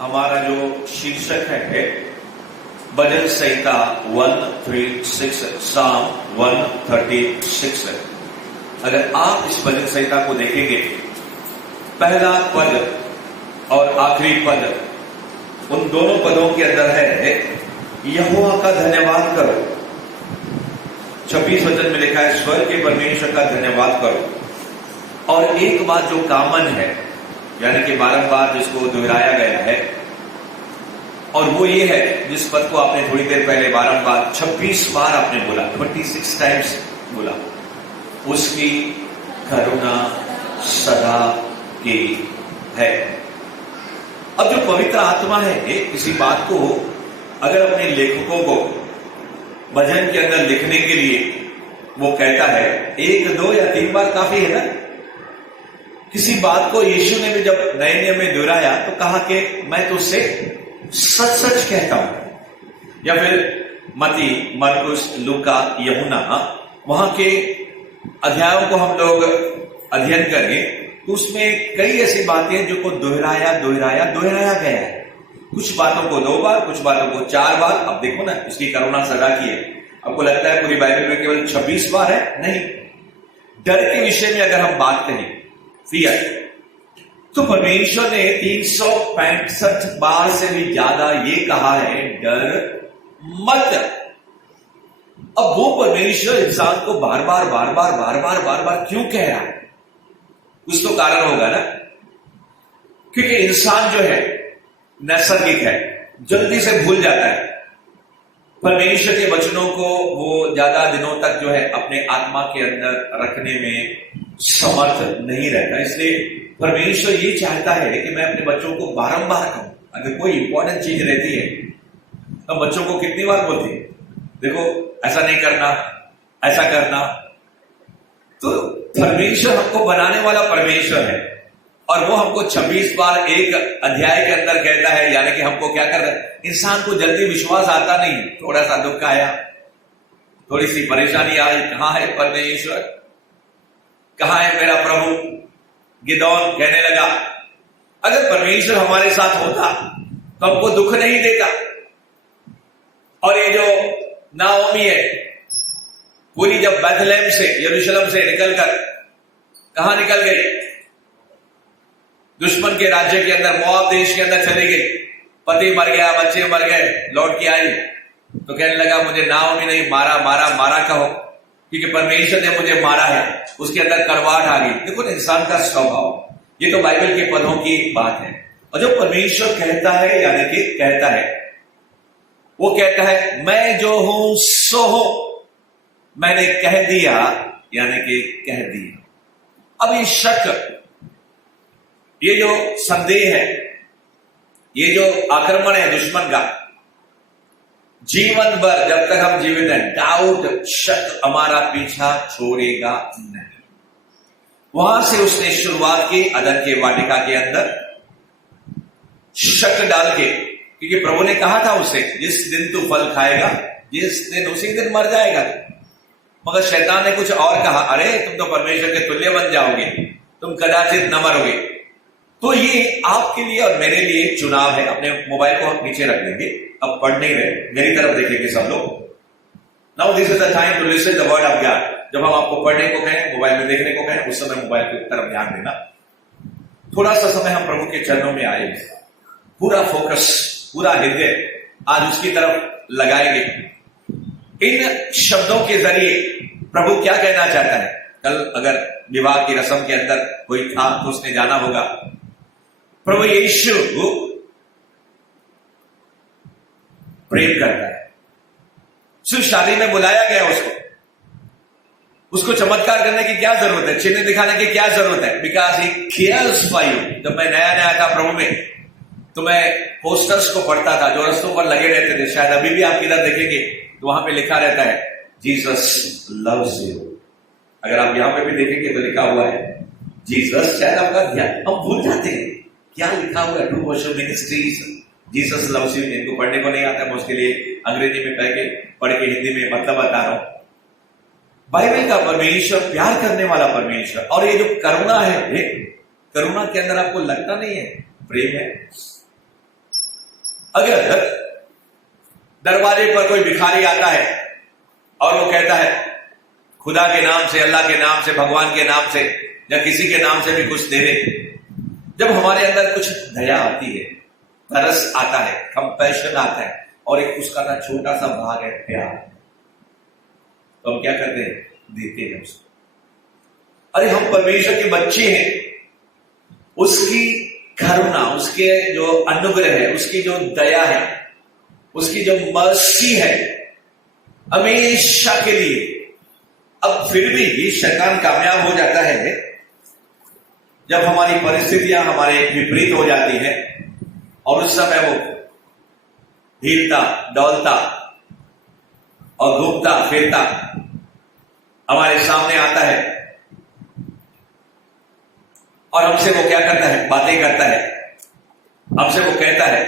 हमारा जो शीर्षक है भजन संहिता 136 साम 136 है। अगर आप इस भजन संहिता को देखेंगे, पहला पद और आखिरी पद, उन दोनों पदों के अंदर है यहोवा का धन्यवाद करो। 26 वचन में लिखा है स्वर्ग के परमेश्वर का धन्यवाद करो। और एक बात जो कॉमन है, यानी कि बारंबार जिसको दोहराया गया है, और वो ये है जिस पद को आपने थोड़ी देर पहले बारंबार 26 बार आपने बोला, 26 टाइम्स बोला, उसकी करुणा सदा की है। अब जो पवित्र आत्मा है किसी बात को अगर अपने लेखकों को भजन के अंदर लिखने के लिए वो कहता है, 1, 2 या 3 बार काफी है ना। किसी बात को यीशु ने भी जब नए नियम में दोहराया तो कहा कि मैं तुझसे सच सच कहता हूं। या फिर मती, मरकुस, लूका, यूहन्ना, वहां के अध्यायों को हम लोग अध्ययन करें तो उसमें कई ऐसी बातें जो को दोहराया गया है। कुछ बातों को 2 बार, कुछ बातों को 4 बार। अब देखो ना, उसकी करुणा सदा की है। आपको लगता है पूरी बाइबल में केवल 26 बार है? नहीं। डर के विषय में अगर हम बात करें, फियर, तो परमेश्वर ने 365 बार से भी ज्यादा ये कहा है डर मत। अब वो परमेश्वर इंसान को बार बार क्यों कह रहा है? कुछ तो कारण होगा ना, क्योंकि इंसान जो है नैसर्गिक है, जल्दी से भूल जाता है। परमेश्वर के वचनों को वो ज्यादा दिनों तक जो है अपने आत्मा के अंदर रखने में समर्थ नहीं रहता। इसलिए परमेश्वर ये चाहता है कि मैं अपने बच्चों को बारंबार कहूं। अगर कोई इंपॉर्टेंट चीज रहती है तो बच्चों को कितनी बार बोलते हैं, देखो ऐसा नहीं करना, ऐसा करना। तो परमेश्वर हमको बनाने वाला परमेश्वर है और वो हमको 26 बार एक अध्याय के अंदर कहता है, यानी कि हमको क्या कर रहा है, इंसान को जल्दी विश्वास आता नहीं। थोड़ा सा दुख आया, थोड़ी सी परेशानी आई, कहां है परमेश्वर, कहां है मेरा प्रभु? गिदौन कहने लगा अगर परमेश्वर हमारे साथ होता तो हमको दुख नहीं देता। और ये जो नाओमी है, पूरी जब बैथलेहम से, यरूशलेम से निकलकर कहां निकल गई? दुश्मन के राज्य के अंदर, मोआब देश के अंदर चली गई। पति मर गया, बच्चे मर गए, लौट के आई तो कहने लगा मुझे नाओमी नहीं, मारा कहो, क्योंकि परमेश्वर ने मुझे मारा है। उसके अंदर कड़वाहट आ गई। देखो ना, इंसान का स्वभाव। ये तो बाइबल के पदों की बात है। और जो परमेश्वर कहता है, यानी कि कहता है, वो कहता है मैं जो हूं सो हूं, मैंने कह दिया, यानी कि कह दिया। अब ये शक, ये जो संदेह है, ये जो आक्रमण है दुश्मन का, जीवन भर जब तक हम जीवित हैं, डाउट, शक हमारा पीछा छोड़ेगा नहीं। वहां से उसने शुरुआत की अदन के वाटिका के अंदर शक डाल के, क्योंकि प्रभु ने कहा था उसे जिस दिन तू फल खाएगा, जिस दिन उसी दिन मर जाएगा। मगर शैतान ने कुछ और कहा, अरे तुम तो परमेश्वर के तुल्य बन जाओगे, तुम कदाचित न मरोगे। तो ये आपके लिए और मेरे लिए चुनाव है। अपने मोबाइल को हम नीचे रख देंगे, अब पढ़ नहीं रहे, मेरी तरफ देखेंगे सब लोग। Now this is the time to listen the word of God. जब हम आपको पढ़ने को कहें, मोबाइल में देखने को कहें, उस समय मोबाइल की तरफ ध्यान देना। थोड़ा सा समय हम प्रभु के चरणों में आए, पूरा फोकस, पूरा हृदय आज उसकी तरफ लगाएंगे। इन शब्दों के जरिए प्रभु क्या कहना चाहता है? कल अगर विवाह की रस्म के अंदर कोई था तो उसने जाना होगा, प्रभु यीशु प्रेम करता है। सिर्फ शादी में बुलाया गया उसको चमत्कार करने की क्या जरूरत है, चिन्ह दिखाने की क्या जरूरत है? Because he cares for you. जब मैं नया था प्रभु में, तो मैं पोस्टर्स को पढ़ता था जो रस्तों पर लगे रहते थे। शायद अभी भी आप किधर देखेंगे तो वहां पे लिखा रहता है जीसस लव्स यू। अगर आप यहां पे भी देखेंगे तो लिखा हुआ है जीसस। शायद आपका ध्यान, हम भूल जाते हैं क्या लिखा हुआ है। 2 वर्षों मिनिस्ट्रीज, जीसस लव्स यू। इनको पढ़ने को नहीं आता, मैं उसके लिए अंग्रेजी में पढ़ के हिंदी में मतलब बता रहा हूं। बाइबल का परमेश्वर प्यार करने वाला परमेश्वर, और ये जो करुणा है, करुणा के अंदर आपको लगता नहीं है प्रेम है? अगर दरवाजे पर कोई भिखारी आता है और वो कहता है खुदा के नाम से, अल्लाह के नाम से, भगवान के नाम से या किसी के नाम से भी कुछ दे दे, जब हमारे अंदर कुछ दया आती है, तरस आता है, कंपैशन आता है और एक उसका ना छोटा सा भाग है प्यार, तो हम क्या करते हैं? देते हैं उसको। अरे हम परमेश्वर के बच्चे हैं, उसकी करुणा, उसके जो अनुग्रह है, उसकी जो दया है, उसकी जो मर्सी है हमेशा के लिए। अब फिर भी शैतान कामयाब हो जाता है जब हमारी परिस्थितियां हमारे विपरीत हो जाती है और उस समय वो हिलता डोलता और घूमता फिरता हमारे सामने आता है और हमसे वो क्या करता है? बातें करता है। हमसे वो कहता है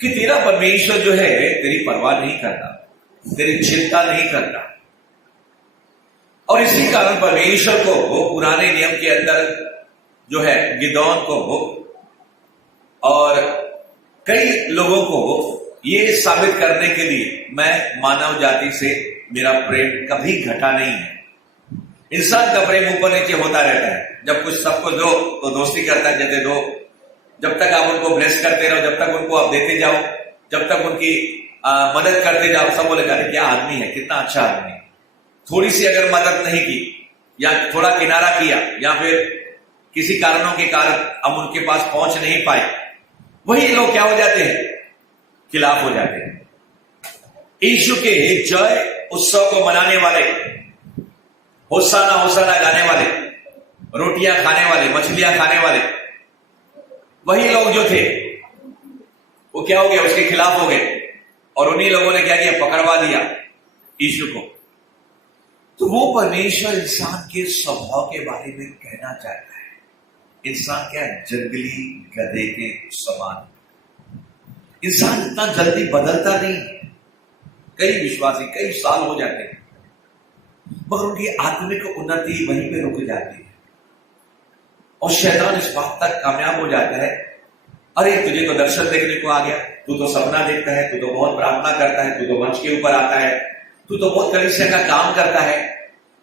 कि तेरा परमेश्वर जो है तेरी परवाह नहीं करता, तेरी चिंता नहीं करता। और इसी कारण परमेश्वर को वो पुराने नियम के अंदर जो है गिदोन को और कई लोगों को ये साबित करने के लिए मैं मानव जाति से मेरा प्रेम कभी घटा नहीं है। इंसान का प्रेम ऊपर नीचे होता रहता है। जब कुछ सबको दो तो दोस्ती करता है, जैसे दो, जब तक आप उनको ब्लेस करते रहो, जब तक उनको आप देते जाओ, जब तक उनकी मदद करते जाओ, सब बोलेगा अरे क्या आदमी है, कितना अच्छा आदमी है। थोड़ी सी अगर मदद नहीं की या थोड़ा किनारा किया या फिर किसी कारणों के कारण हम उनके पास पहुंच नहीं पाए, वही लोग क्या हो जाते हैं? खिलाफ हो जाते हैं। यीशु के जय उत्सव को मनाने वाले, होसाना होसाना गाने वाले, रोटियां खाने वाले, मछलियां खाने वाले, वही लोग जो थे वो क्या हो गया? उसके खिलाफ हो गए और उन्हीं लोगों ने क्या किया? पकड़वा दिया यीशु को। तो वो परमेश्वर इंसान के स्वभाव के बारे में कहना चाहता है। इंसान क्या? जंगली गधे के समान। इंसान इतना जल्दी बदलता नहीं। कई विश्वासी कई साल हो जाते हैं मगर उनकी आत्मिक उन्नति वहीं पे रुक जाती है और शैतान इस बात तक कामयाब हो जाता है, अरे तुझे तो दर्शन देखने को आ गया, तू तो सपना देखता है, तू तो बहुत प्रार्थना करता है, तू तो मंच के ऊपर आता है, तू तो बहुत कलीसिया का काम करता है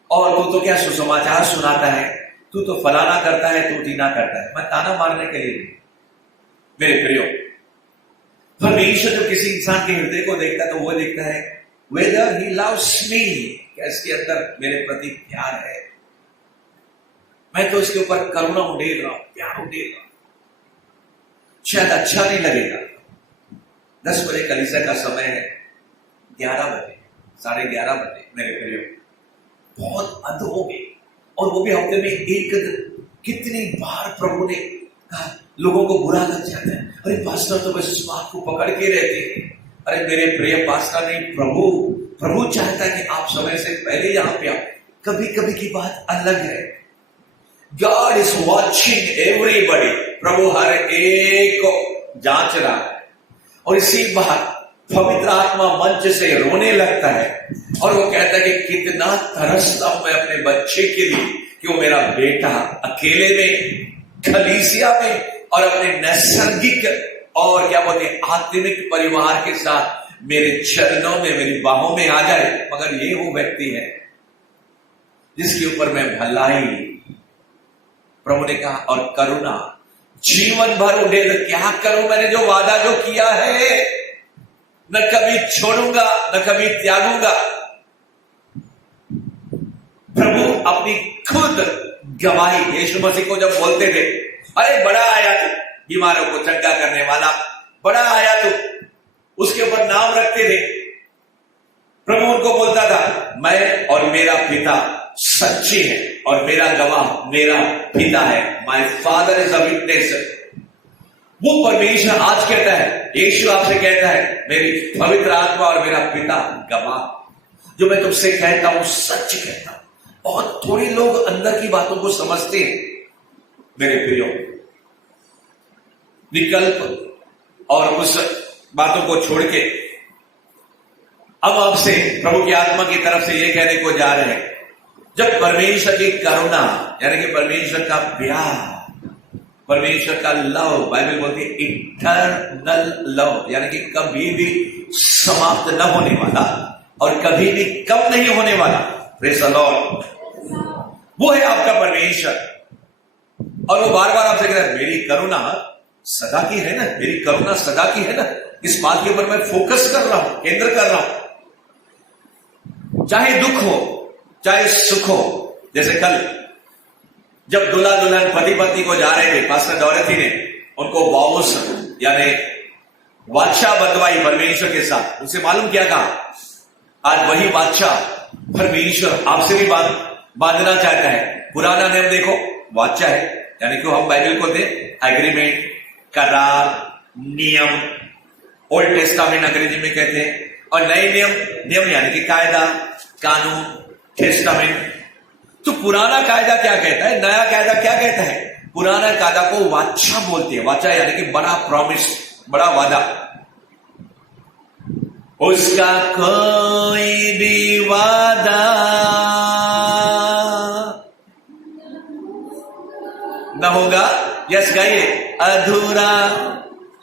और तू तो क्या सुसमाचार सुनाता है, तू तो फलाना करता है, तू टीना करता है। मैं ताना मारने के लिए मेरे प्रियो, परमेश्वर जब किसी इंसान के हृदय को देखता है तो वो देखता है वेदर ही लव्स मी, क्या इसके अंदर मेरे प्रति प्यार है। मैं तो इसके ऊपर करुणा उड़ेल रहा हूं, प्यार उड़ेल रहा हूं। शायद अच्छा नहीं लगेगा। 10 बजे कलीसिया का समय है, 11 बजे 11:30 बजे मेरे प्रियो बहुत अंत हो गए। और वो भी हफ्ते में एक दिन। कितनी बार प्रभु ने कहा, लोगों को बुरा लग जाता है, अरे पास्टर तो बस इस बात को पकड़ के रहते हैं। अरे मेरे प्रिय पास्टर नहीं, प्रभु चाहता है कि आप समय से पहले यहां पे आओ। कभी कभी की बात अलग है। God is watching everybody. प्रभु हर एक को जांच रहा है और इसी बात पवित्र आत्मा मंच से रोने लगता है और वो कहता है कि कितना तरसता हूं मैं अपने बच्चे के लिए कि वो मेरा बेटा अकेले में, कलीसिया में और अपने नैसर्गिक और क्या बोलते हैं आत्मिक परिवार के साथ मेरे चरणों में, मेरी बाहों में आ जाए। मगर ये वो व्यक्ति है जिसके ऊपर मैं भलाई, प्रभु ने कहा, और करुणा जीवन भर उठे। तो क्या करूं? मैंने जो वादा जो किया है न कभी छोड़ूंगा न कभी त्यागूंगा। प्रभु अपनी खुद गवाही यीशु मसीह को जब बोलते थे, अरे बड़ा आया तू, बीमारों को चंगा करने वाला, बड़ा आया तू, उसके ऊपर नाम रखते थे। प्रभु उनको बोलता था, मैं और मेरा पिता सच्चे है और मेरा गवाह मेरा पिता है। My father is a witness. वो परमेश्वर आज कहता है, यीशु आपसे कहता है, मेरी पवित्र आत्मा और मेरा पिता गवाह। जो मैं तुमसे कहता हूं सच कहता हूं। बहुत थोड़े लोग अंदर की बातों को समझते हैं मेरे प्रियो। विकल्प और उस बातों को छोड़ के अब आपसे प्रभु की आत्मा की तरफ से यह कहने को जा रहे हैं, जब परमेश्वर की करुणा यानी कि परमेश्वर का प्यार परमेश्वर का लव, बाइबल बोलती है इटर्नल लव, यानी कि कभी भी समाप्त न होने वाला और कभी भी कम नहीं होने वाला। Praise the Lord. वो है आपका परमेश्वर, और वो बार बार आपसे कह रहा है मेरी करुणा सदा की है ना, मेरी करुणा सदा की है ना। इस बात के ऊपर मैं फोकस कर रहा हूं, केंद्र कर रहा हूं। चाहे दुख हो चाहे सुख हो, जैसे कल जब दूल्हा दुल्हन पति पत्नी को जा रहे थे, पास्टर डॉरेथी ने उनको वाउस यानी वाचा बंधवाई परमेश्वर के साथ। उनसे मालूम क्या कहा? आज वही वाचा परमेश्वर आपसे भी बांधना चाहता है। पुराना नियम देखो वाचा है, यानी कि हम बाइबल को दे एग्रीमेंट, करार, नियम, ओल्ड टेस्टामेंट अंग्रेजी में कहते हैं, और नए नियम यानी कि कायदा, कानून, टेस्टामेंट। तो पुराना कायदा क्या कहता है, नया कायदा क्या कहता है? पुराना कायदा को वाचा बोलते हैं। वाचा यानी कि बड़ा प्रॉमिस, बड़ा वादा। उसका कोई भी वादा न होगा, यस गाइए, अधूरा।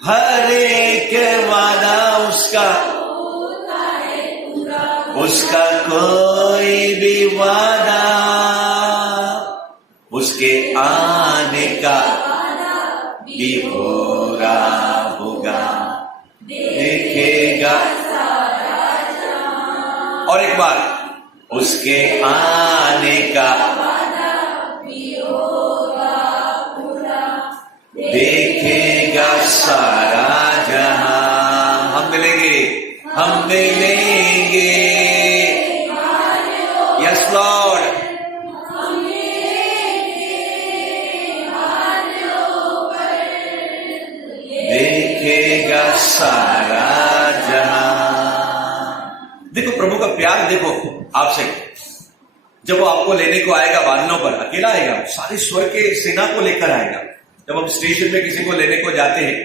हर एक वादा उसका कोई भी वादा उसके आने का भी पूरा होगा, देखेगा। और एक बार, उसके आने का देखेगा सारा जहां। हम मिलेंगे यस लॉर्ड। देखेगा सारा जहां। देखो प्रभु का प्यार, देखो आपसे, जब वो आपको लेने को आएगा बादलों पर, अकेला आएगा, सारे स्वर्ग के सेना को लेकर आएगा। जब हम स्टेशन पे किसी को लेने को जाते हैं,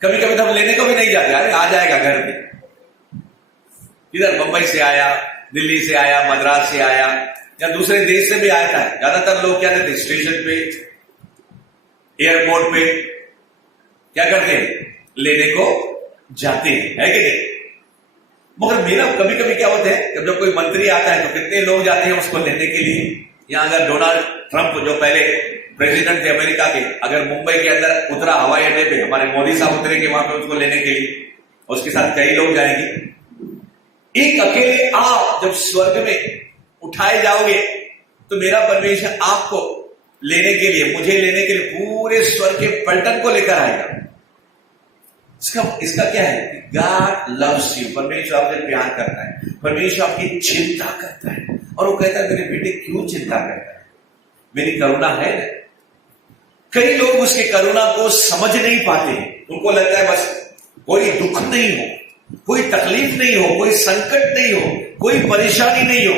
कभी कभी तो हम लेने को भी नहीं जाते, अरे आ जाएगा घर पे। इधर मुंबई से आया, दिल्ली से आया, मद्रास से आया, या दूसरे देश से भी आता है। ज्यादातर लोग क्या करते हैं, स्टेशन पे, एयरपोर्ट पे क्या करते हैं, लेने को जाते हैं, है कि नहीं? मगर मेरा कभी कभी क्या होता है, जब कोई मंत्री आता है तो कितने लोग जाते हैं उसको लेने के लिए। या अगर डोनाल्ड ट्रंप जो पहले प्रेसिडेंट थे अमेरिका के, अगर मुंबई के अंदर उतरा हवाई अड्डे पे, हमारे मोदी साहब उतरेंगे वहां पे उसको लेने के लिए, उसके साथ कई लोग जाएंगे। एक अकेले आप जब स्वर्ग में उठाए जाओगे तो मेरा परमेश्वर आपको लेने के लिए, मुझे लेने के लिए पूरे स्वर्ग के पलटन को लेकर आएगा। इसका क्या है? God loves you. परमेश्वर आपसे प्यार करता है, परमेश्वर आपकी चिंता करता है, और वो कहता है मेरे बेटे क्यों चिंता करता है, मेरी करुणा है ना। कई लोग उसकी करुणा को समझ नहीं पाते हैं। उनको लगता है बस कोई दुख नहीं हो, कोई तकलीफ नहीं हो, कोई संकट नहीं हो, कोई परेशानी नहीं हो,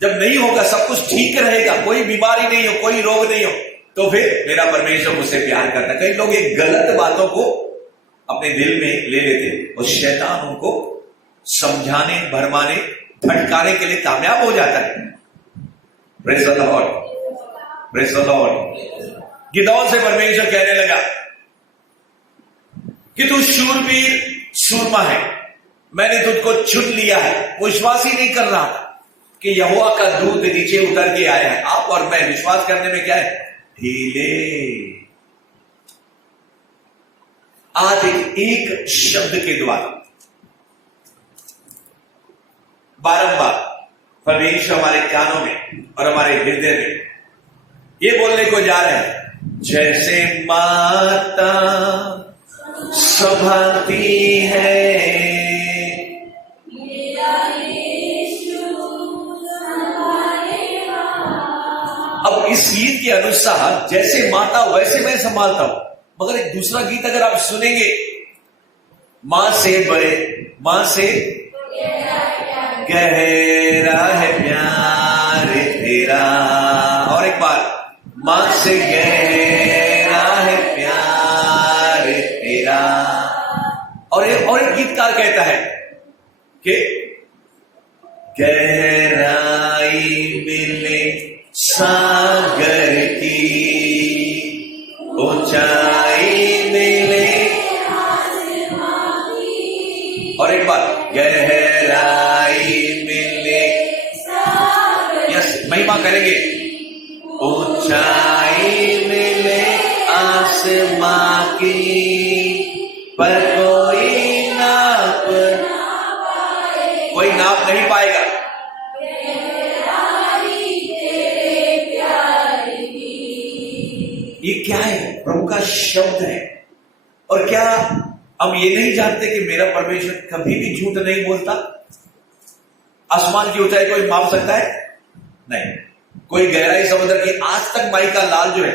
जब नहीं होगा सब कुछ ठीक रहेगा, कोई बीमारी नहीं हो, कोई रोग नहीं हो, तो फिर मेरा परमेश्वर मुझसे प्यार करता है। कई लोग एक गलत बातों को अपने दिल में ले लेते और शैतान उनको समझाने, भरमाने, भटकाने के लिए कामयाब हो जाता है। Praise the Lord, praise the Lord. Gideon से परमेश्वर कहने लगा कि तू शूरवीर सूरमा है, मैंने तुझको चुन लिया है। वो विश्वास ही नहीं कर रहा था कि यहोवा का दूत नीचे उतर के आया है। आप और मैं विश्वास करने में क्या है, ढीले। आज एक शब्द के द्वारा बारंबार परमेश्वर हमारे कानों में और हमारे हृदय में ये बोलने को जा रहे हैं, जैसे माता संभालती है मेरा यीशु संभालेगा। अब इस गीत के अनुसार जैसे माता वैसे मैं संभालता हूं। मगर एक दूसरा गीत अगर आप सुनेंगे, मां से बड़े, मां से गहरा है प्यार तेरा। और एक बार, मां से गहरा है प्यार तेरा। और एक गीतकार कहता है कि गहराई मिले सागर की, करेंगे, ऊंचाई मिले आसमां की पर कोई नाप नहीं पाएगा। ये क्या है? प्रभु का शब्द है। और क्या हम ये नहीं जानते कि मेरा परमेश्वर कभी भी झूठ नहीं बोलता? आसमान की ऊंचाई कोई माप सकता है? नहीं। कोई गहराई समुद्र की, आज तक माई का लाल जो है,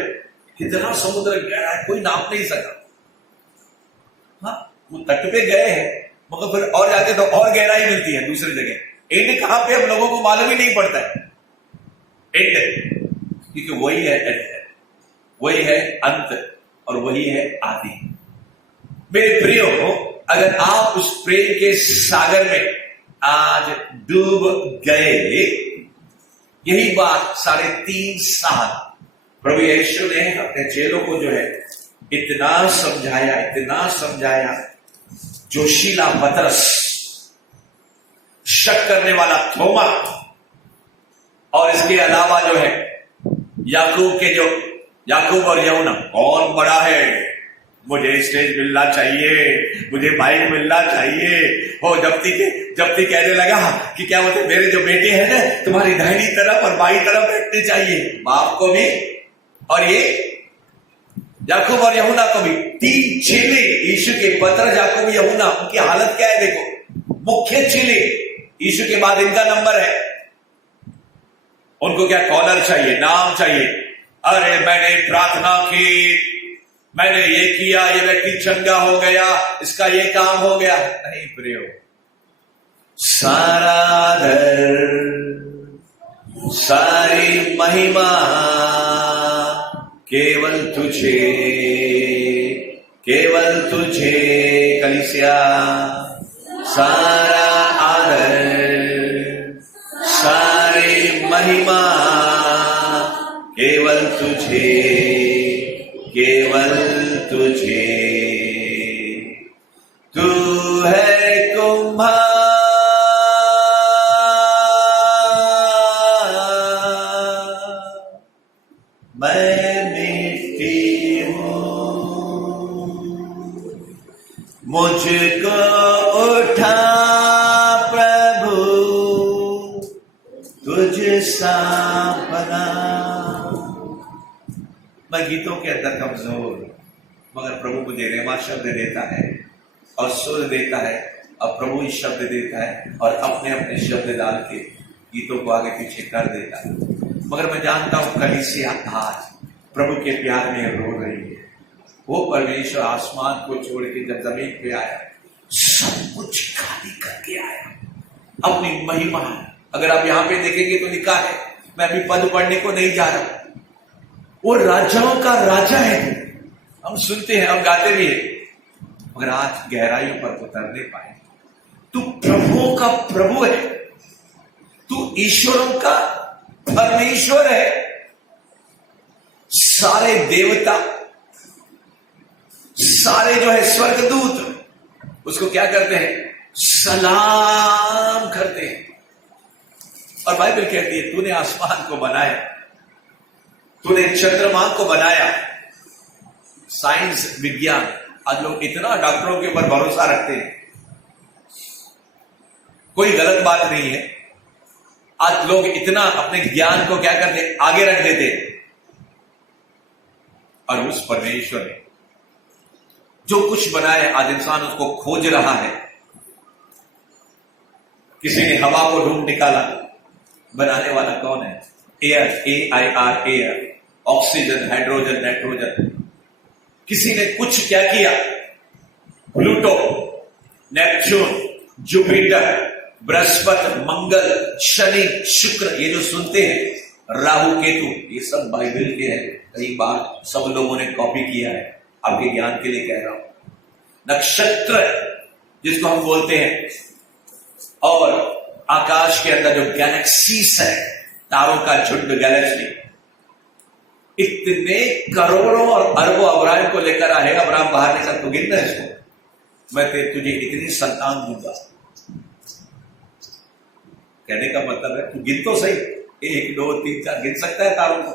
कितना समुद्र गहरा है, कोई नाप नहीं सका। हाँ, वो तट पे गए हैं, मगर फिर और जाके तो और गहराई मिलती है दूसरी जगह। एंड कहां पे हम लोगों को मालूम ही नहीं पड़ता है। एंड क्योंकि वही है एंड, वही है अंत, और वही है आदि। मेरे प्रियो, अगर आप उस प्रेम के सागर में आज डूब गए, यही बात 3.5 साल प्रभु यीशु ने अपने चेलों को जो है इतना समझाया। जोशीला पतरस, शक करने वाला थोमा, और इसके अलावा जो है याकूब और यूहन्ना, कौन बड़ा है? मुझे स्टेज मिलना चाहिए, मुझे माइक मिलना चाहिए। हो जब्ती कहने लगा कि क्या बोलते, मेरे जो बेटे हैं ना, तुम्हारी दाहिनी तरफ और बाई तरफ बैठने चाहिए। बाप को भी और ये याकूब और यूहन्ना को भी, 3 चेले यीशु के, पतरस, याकूब, यूहन्ना, उनकी हालत क्या है देखो। मुख्य चेले, यीशु के बाद इनका नंबर है। उनको क्या कॉलर चाहिए, नाम चाहिए। अरे मैंने प्रार्थना की, मैंने ये किया, ये व्यक्ति चंगा हो गया, इसका ये काम हो गया। नहीं प्रियो, सारा आदर, सारी महिमा केवल तुझे कलीसिया। सारा आदर, सारी महिमा केवल तुझे। तू है कुम्हार, मैं मिट्टी हूँ, मुझको उठा प्रभु, तुझ सा बना। मैं गीतों के अंदर कमजोर, मगर प्रभु मुझे रेमा शब्द देता है और सुर देता है, और प्रभु ही शब्द देता है और अपने शब्द डाल के गीतों को आगे पीछे कर देता है। मगर मैं जानता हूं कलीसिया आज प्रभु के प्यार में रो रही है। वो परमेश्वर आसमान को छोड़ के जब जमीन पे आया, सब कुछ खाली करके आया, अपनी महिमा। अगर आप यहां पे देखेंगे तो लिखा है, मैं अभी पद पढ़ने को नहीं जा रहा, वो राजाओं का राजा है। हम सुनते हैं, हम गाते भी हैं, मगर आज गहराइयों पर उतर नहीं पाए। तू प्रभुओं का प्रभु है, तू ईश्वरों का परमेश्वर है। सारे देवता, सारे जो है स्वर्गदूत उसको क्या करते हैं? सलाम करते हैं। और बाइबल कहती है, तूने आसमान को बनाया, तूने चंद्रमा को बनाया। साइंस, विज्ञान, आज लोग इतना डॉक्टरों के ऊपर भरोसा रखते हैं, कोई गलत बात नहीं है। आज लोग इतना अपने ज्ञान को क्या करते, आगे रख देते। और उस परमेश्वर ने जो कुछ बनाया, आज इंसान उसको खोज रहा है। किसी ने हवा को ढूंढ निकाला, बनाने वाला कौन है? Air, AIR, air, oxygen, hydrogen, nitrogen. किसी ने कुछ क्या किया? प्लूटो, नेपच्यून, जुपिटर, बृहस्पति, मंगल, शनि, शुक्र, ये जो सुनते हैं, राहु, केतु, ये सब बाइबल के हैं। कई बार सब लोगों ने कॉपी किया है, आपके ज्ञान के लिए कह रहा हूं। नक्षत्र जिसको हम बोलते हैं, और आकाश के अंदर जो गैलेक्सीज है, तारों का झुंड, गैलेक्सी, इतने करोड़ों और अरबों अब्राहम को लेकर आए। अब्राहम बाहर निकल, तो गिनना है इसको, मैं तुझे इतनी संतान दूंगा। कहने का मतलब है, तू गिन तो सही, 1 2 3 4 गिन सकता है तारों को?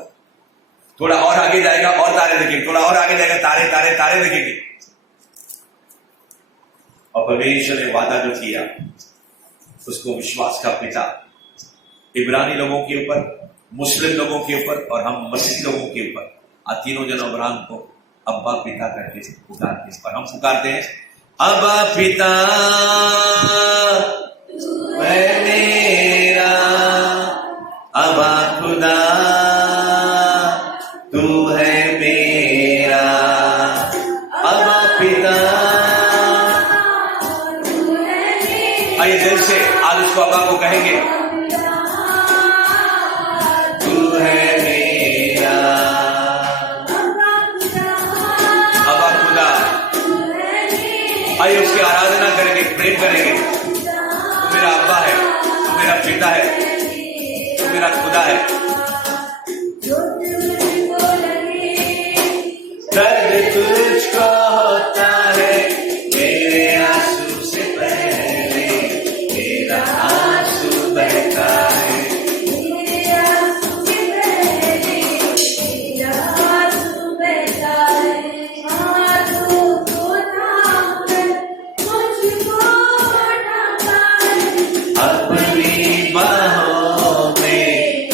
थोड़ा और आगे जाएगा और तारे दिखेंगे, थोड़ा और आगे जाएगा तारे तारे तारे दिखेंगे। और परमेश्वर ने वादा जो किया उसको विश्वास का पिता इब्रानी लोगों के ऊपर, मुस्लिम लोगों के ऊपर और हम मसीही लोगों के ऊपर तीनों जन अब्राहम को अब्बा पिता करके पुकारते। इस पर हम पुकारते हैं, अब्बा पिता मैं मेरा, अब्बा खुदा तू है मेरा, अब्बा पिता। आइए दिल से आज उसको अब्बा को कहेंगे, तू है मेरा अब्बा खुदा। आइए उसकी आराधना करेंगे, प्रेम करेंगे। तू मेरा अब्बा है, तू मेरा पिता है, तू मेरा खुदा है। दर्द तुझको होता है मेरे आंसू से पहले, मेरा आंसू बहता है, मेरे आंसू से पहले मेरा आंसू बहता है। आंसू को थाम कर मुझको ढका है, अपनी बाहों में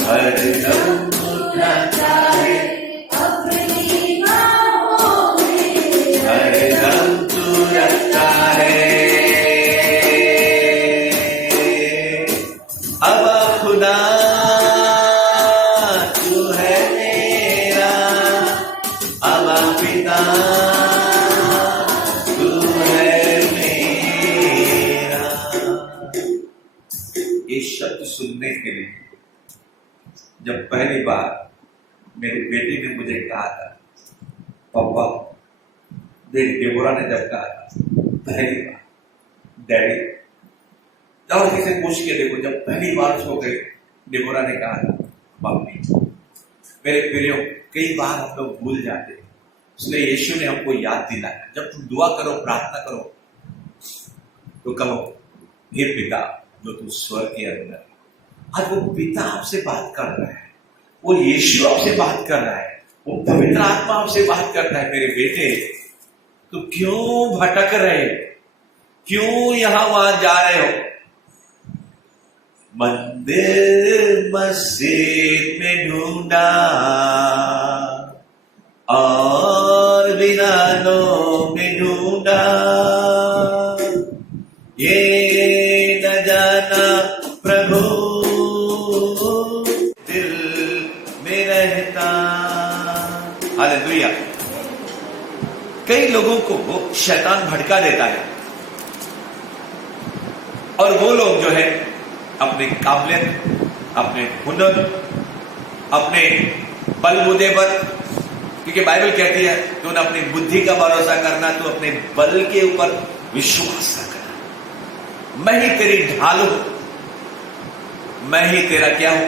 हरदम उठाता है, अपनी बाहों में हरदम तू रखता है। अब्बा खुदा तू है मेरा, अब्बा पिता तू है मेरा। ये शब्द सुनने के लिए जब पहली बार मेरी बेटी ने मुझे कहा था, पापा, देख डेबोरा ने जब कहा था पहली बार, डैडी, और किसी पूछ के देखो, जब पहली बार सो गई डेबोरा ने कहा था मम्मी। मेरे प्रियो, कई बार हम लोग भूल जाते हैं, इसलिए यीशु ने हमको याद दिलाया, जब तुम दुआ करो, प्रार्थना करो, तो कहो, हे पिता जो तू स्वर्ग के अंदर। आज वो पिता आपसे बात कर रहा है, वो यीशु आपसे बात कर रहा है, वो पवित्र आत्मा आपसे बात करता है। मेरे बेटे, तो क्यों भटक रहे हो, क्यों यहां वहां जा रहे हो? मंदिर मस्जिद में ढूंढा और वीरानों में ढूंढा, ये न जाना प्रभु दिल में रहता। हालेलुया। कई लोगों को शैतान भटका देता है और वो लोग जो है अपने काबिलियत, अपने हुनर, अपने बलबूते पर, क्योंकि बाइबल कहती है तो ना अपनी बुद्धि का भरोसा करना, तो अपने बल के ऊपर विश्वास न करना। मैं ही तेरी ढाल हूं, मैं ही तेरा क्या हूं,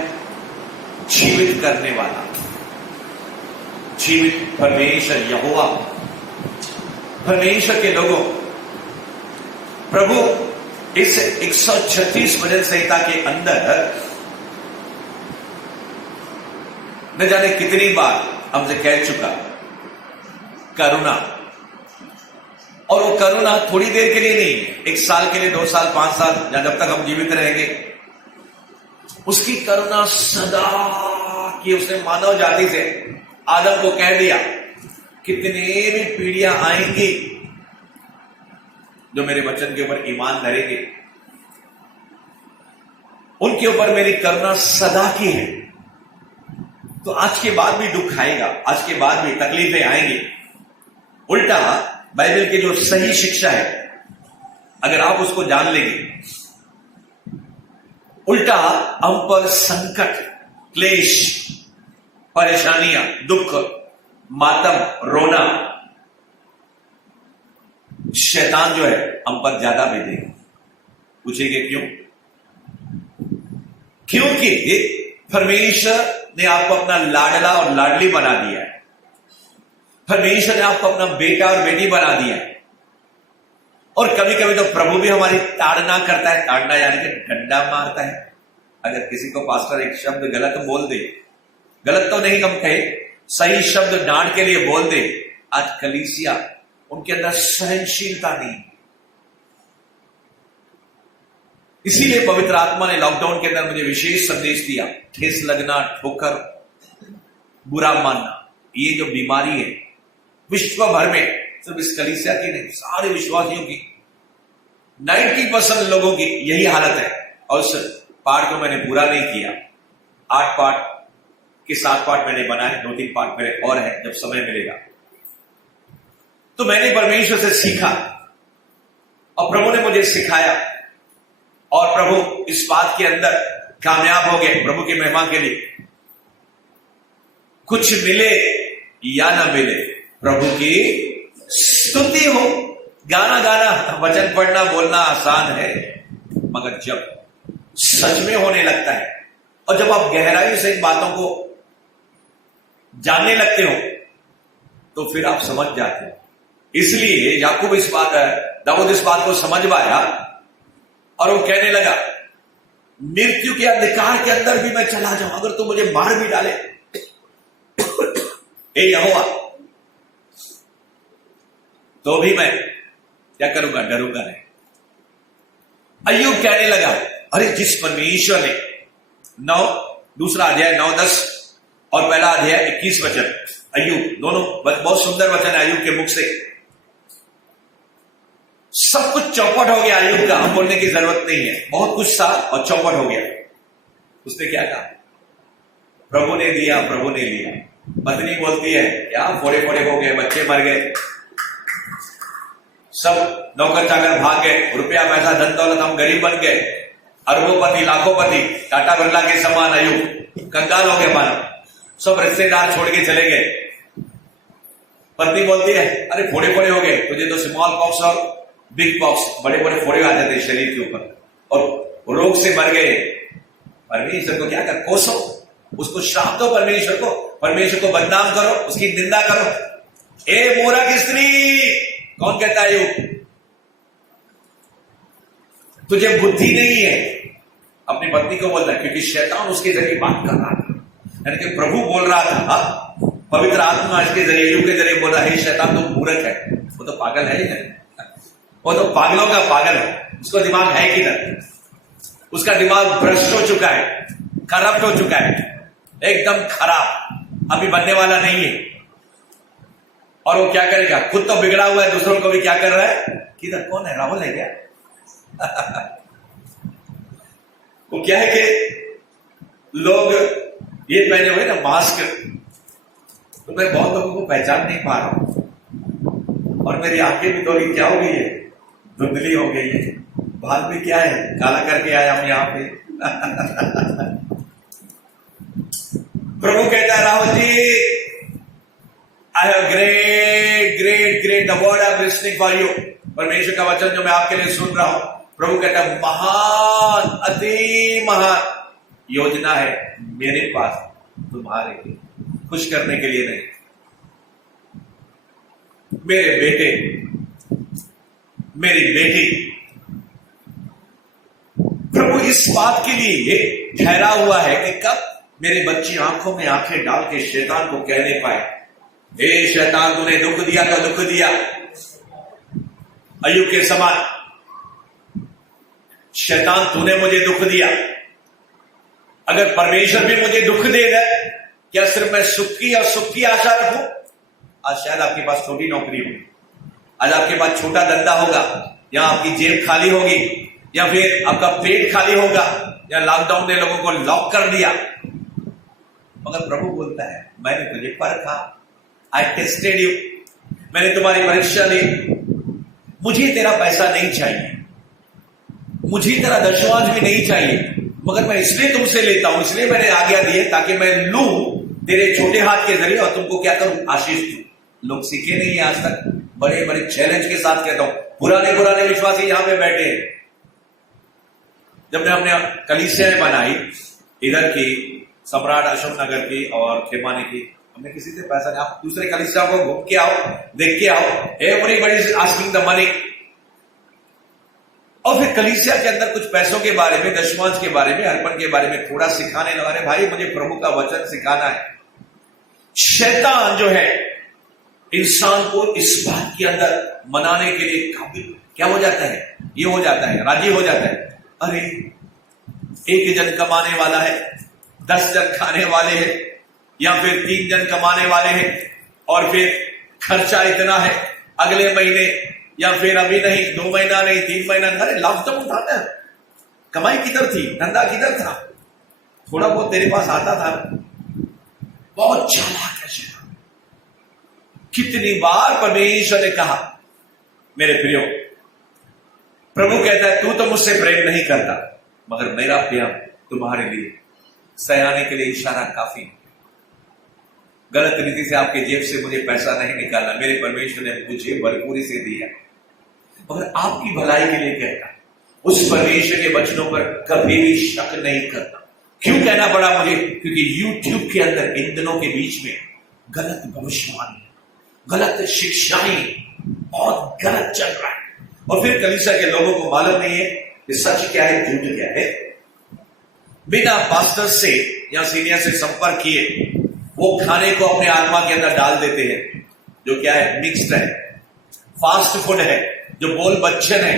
जीवित करने वाला, जीवित परमेश्वर यहोवा। परमेश्वर के लोगों, प्रभु इस 136 भजन संहिता के अंदर न जाने कितनी बार हमसे कह चुका करुणा, और वो करुणा थोड़ी देर के लिए नहीं है, 1 साल के लिए, 2 साल, 5 साल, या जब तक हम जीवित रहेंगे। उसकी करुणा सदा की। उसने मानव जाति से आदम को कह दिया, कितने भी पीढ़ियां आएंगी जो मेरे वचन के ऊपर ईमान धरेंगे, उनके ऊपर मेरी करुणा सदा की है। तो आज के बाद भी दुख आएगा, आज के बाद भी तकलीफें आएंगी। उल्टा बाइबल की जो सही शिक्षा है, अगर आप उसको जान लेंगे, उल्टा हम पर संकट, क्लेश, परेशानियां, दुख, मातम, रोना, शैतान जो है हम पर ज्यादा भेजेगा। पूछेंगे क्यों? क्योंकि परमेश्वर ने आपको अपना लाडला और लाडली बना दिया है। परमेश्वर ने आपको अपना बेटा और बेटी बना दिया है। और कभी कभी तो प्रभु भी हमारी ताड़ना करता है। ताड़ना यानी कि डंडा मारता है, अगर किसी को पास्टर एक शब्द गलत बोल दे, गलत तो नहीं हम कहे, सही शब्द डांट के लिए बोल दे, आज कलीसिया उनके अंदर सहनशीलता नहीं। इसीलिए पवित्र आत्मा ने लॉकडाउन के अंदर मुझे विशेष संदेश दिया, ठेस लगना, ठोकर, बुरा मानना, ये जो बीमारी है विश्व भर में, सिर्फ इस कलीसिया की नहीं, सारे विश्वासियों की 90% लोगों की यही हालत है। और उस पाठ को मैंने पूरा नहीं किया, 8 पाठ के 7 पाठ मैंने बनाए, 2-3 पाठ मेरे और है, जब समय मिलेगा। तो मैंने परमेश्वर से सीखा और प्रभु ने मुझे सिखाया, और प्रभु इस बात के अंदर कामयाब हो गए प्रभु की महिमा के लिए। कुछ मिले या ना मिले, प्रभु की स्तुति हो। गाना गाना, वचन पढ़ना, बोलना आसान है, मगर जब सच में होने लगता है और जब आप गहराई से इन बातों को जानने लगते हो तो फिर आप समझ जाते हो। इसलिए याकूब दाऊद इस बात को समझ पाया और वो कहने लगा, मृत्यु के अंधकार के अंदर भी मैं चला जाऊं, अगर तू मुझे मार भी डाले, हे यहोवा, तो भी मैं क्या करूंगा, डरूंगा नहीं। अय्यूब कहने लगा, अरे जिस परमेश्वर ने 9 दूसरा अध्याय 9-10 और पहला अध्याय 21 वचन, अय्यूब दोनों बहुत सुंदर वचन है अय्यूब के मुख से। सब कुछ चौपट हो गया अय्यूब का, हम बोलने की जरूरत नहीं है, बहुत कुछ था और चौपट हो गया। उसने क्या कहा, प्रभु ने दिया, प्रभु ने लिया। पत्नी बोलती है, क्या फोड़े फोड़े हो गए, बच्चे मर गए, सब नौकर चाकर भाग गए, रुपया पैसा धन दौलत, हम गरीब बन गए, अरबोपति लाखोपति, टाटा बिरला के समान अय्यूब कंगाल हो गए मानो, सब रिश्तेदार छोड़ के चले गए। पत्नी बोलती है, अरे फोड़े फोड़े हो गए, तुझे तो स्मॉल पॉक्स और बिग पॉक्स, बड़े बड़े फोड़े आ जाते शरीर के ऊपर, और रोग से मर गए। परमेश्वर को क्या कर, कोसो, उसको श्राप दो, परमेश्वर को बदनाम करो, उसकी निंदा करो। ए मूर्ख स्त्री, कौन कहता है यू, तुझे बुद्धि नहीं है। अपनी पत्नी को बोल रहा है, क्योंकि शैतान उसके जरिए बात कर रहा था, यानी कि प्रभु बोल रहा था, पवित्र आत्मा इसके जरिए, यू के जरिए बोल रहा है, शैतान तो मूर्ख है, वो तो पागल है ही नहीं, वो तो पागलों का पागल है, उसको दिमाग है किधर, उसका दिमाग भ्रष्ट हो चुका है, करप्ट हो चुका है, एकदम खराब, अभी बनने वाला नहीं है। और वो क्या करेगा, खुद तो बिगड़ा हुआ है, दूसरों को भी क्या कर रहा है, किधर, कौन है, राहुल है क्या? वो क्या है कि लोग ये पहने हुए ना मास्क, तो मैं बहुत लोगों को पहचान नहीं पा रहा हूं, और मेरी आंखें भी थोड़ी क्या हो गई है, धुंधली हो गई है, बाल भी क्या है, काला करके आया हूं यहां पे। प्रभु कहता है, Rahul ji, I have great the word I'm listening for you, परमेश्वर का वचन जो मैं आपके लिए सुन रहा हूं, प्रभु कहता है, महान, अति महान योजना है मेरे पास तुम्हारे लिए, खुश करने के लिए नहीं। मेरे बेटे, मेरी बेटी, प्रभु इस बात के लिए ठहरा हुआ है कि कब मेरे बच्चे आंखों में आंखें डाल के शैतान को कहने पाए, हे शैतान, तूने दुख दिया तो दुख दिया, अय्यूब के समान, शैतान तूने मुझे दुख दिया, अगर परमेश्वर भी मुझे दुख दे दे, क्या सिर्फ मैं सुख की आशा रखूं? आज शायद आपके पास छोटी नौकरी होगी, आज आपके पास छोटा धंधा होगा, या आपकी जेब खाली होगी, या फिर आपका पेट खाली होगा, या लॉकडाउन ने लोगों को लॉक कर दिया, मगर प्रभु बोलता है, मैंने तुझे परखा, आई टेस्टेड यू, मैंने तुम्हारी परीक्षा ली, मुझे तेरा पैसा नहीं चाहिए, मुझे तेरा दशवांश भी नहीं चाहिए, मगर मैं इसलिए तुमसे लेता हूं, इसलिए मैंने आज्ञा दी है ताकि मैं लूं तेरे छोटे हाथ के जरिए और तुमको क्या करूं, आशीष दूं। लोग सीखे नहीं है आज तक, बड़े बड़े चैलेंज के साथ कहता हूं, पुराने विश्वासी यहां पे बैठे हैं। जब ने हमने कलीसियाएं बनाई, इधर की सम्राट अशोक नगर की और खेमानी की, हमने किसी से पैसा नहीं, आप दूसरे कलीसियाओं को घूम के आओ, देख के आओ, everybody is asking the money, और फिर कलीसिया के अंदर कुछ पैसों के बारे में, दशमांश के बारे में, अर्पण के बारे में थोड़ा सिखाने लगा। अरे भाई, मुझे प्रभु का वचन सिखाना है। शैतान जो है इंसान को इस बात के अंदर मनाने के लिए काबिल क्या हो जाता है, ये हो जाता है, राजी हो जाता है। अरे 1 जन कमाने वाला है, 10 जन खाने वाले हैं, या फिर 3 जन कमाने वाले हैं, और फिर खर्चा इतना है अगले महीने, या फिर अभी नहीं, 2 महीना नहीं, 3 महीना। अरे लाभ तो उठाना है, कमाई किधर थी, धंधा किधर था, थोड़ा बहुत तेरे पास आता था। बहुत चालाक है शैतान। कितनी बार परमेश्वर ने कहा, मेरे प्रियो, प्रभु कहता है तू तो मुझसे प्रेम नहीं करता, मगर मेरा प्रेम तुम्हारे लिए सयाने के लिए इशारा काफी। गलत रीति से आपके जेब से मुझे पैसा नहीं निकालना, मेरे परमेश्वर ने मुझे भरपूरी से दिया, मगर आपकी भलाई के लिए कहता। उस परमेश्वर के वचनों पर कभी भी शक नहीं करता। क्यों कहना पड़ा मुझे? क्योंकि यूट्यूब के अंदर इन दिनों के बीच में गलत भविष्यवाणी, गलत शिक्षाएं बहुत गलत चल रहा है, और फिर कलीसिया के लोगों को मालूम नहीं है कि सच क्या है, झूठ क्या है। बिना पास्टर से या सीनियर से संपर्क किए वो खाने को अपने आत्मा के अंदर डाल देते हैं, जो क्या है, मिक्स्ड है, फास्ट फूड है, जो बोल बच्चन है।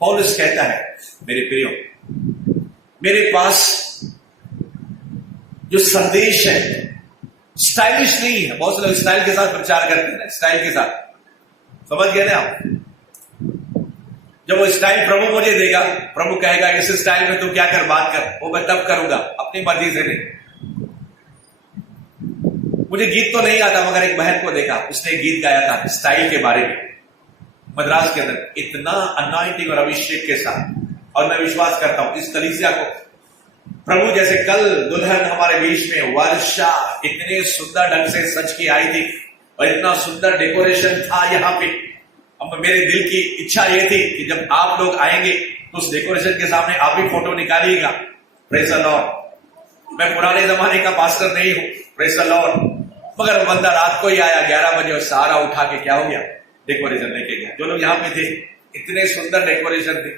पौलुस कहता है, मेरे प्रियो, मेरे पास जो संदेश है स्टाइलिश नहीं है। बहुत से लोग स्टाइल के साथ प्रचार करते हैं, स्टाइल के साथ, समझ गए ना आप? जब वो स्टाइल प्रभु मुझे देगा, प्रभु कहेगा इस स्टाइल में तू क्या कर, बात कर, वो मैं तब करूंगा, अपनी मर्जी से नहीं। मुझे गीत तो नहीं आता, मगर एक बहन को देखा, उसने गीत गाया था स्टाइल के बारे में, मद्रास के अंदर, इतना अनॉइंटिंग और अभिषेक के साथ। और मैं विश्वास करता हूं इस कलीसिया को प्रभु, जैसे कल दुल्हन हमारे बीच में वर्षा इतने सुंदर ढंग से सज के आई थी, और इतना सुंदर डेकोरेशन था यहाँ पे। अब मेरे दिल की इच्छा ये थी कि जब आप लोग आएंगे तो उस डेकोरेशन के सामने आप भी फोटो निकालिएगा। Praise the Lord. मैं पुराने जमाने का पास्टर नहीं हूं, प्रेज़ द लॉर्ड, मगर वो बंदा रात को ही आया 11 बजे और सारा उठा के क्या हो गया, डेकोरेशन लेके गया। जो लोग यहाँ पे थे, इतने सुंदर डेकोरेशन थे।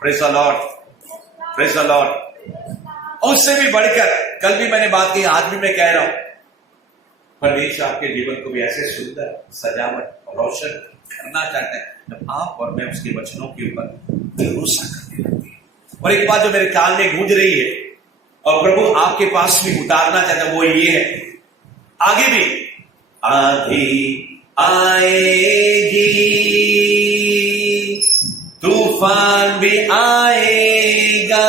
Praise the Lord, praise the Lord. और उससे भी बढ़कर कल भी मैंने बात की, आज भी मैं कह रहा हूं, परमेश्वर आपके जीवन को भी ऐसे सुंदर सजावट और रोशन करना चाहता है जब आप और मैं उसके वचनों के ऊपर भरोसा करने लगते हैं। और एक बात जो मेरे कान में गूंज रही है और प्रभु आपके पास भी उतारना चाहता है, वो ये है, आगे भी आधी आएगी, तूफान भी आएगा,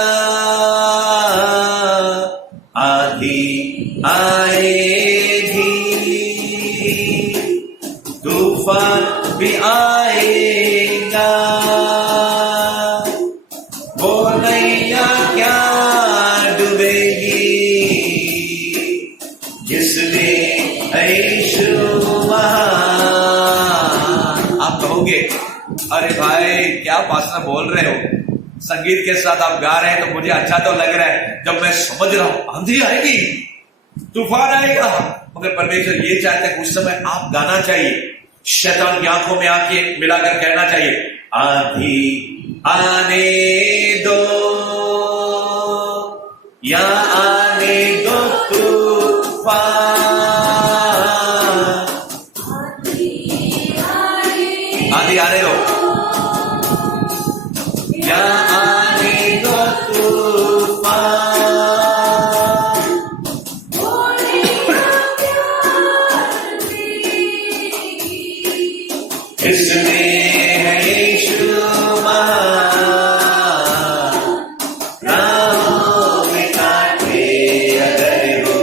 आधी आएगी, तूफान भी आएगा, वो नैया क्या डूबेगी जिसमें यीशु महान। आप कहोगे अरे भाई क्या पास्टर बोल रहे हो, संगीत के साथ आप गा रहे हैं तो मुझे अच्छा तो लग रहा है, जब मैं समझ रहा हूं आंधी आएगी, तूफान आएगा, मगर परमेश्वर ये चाहते हैं उस समय आप गाना चाहिए, शैतान की आंखों में आंखें मिलाकर कहना चाहिए, आंधी आने दो या आने दो तूफान, आंधी आने दो या आने दो तूफान, इसमें है यीशु महान, राहों में कांटे अगर हो,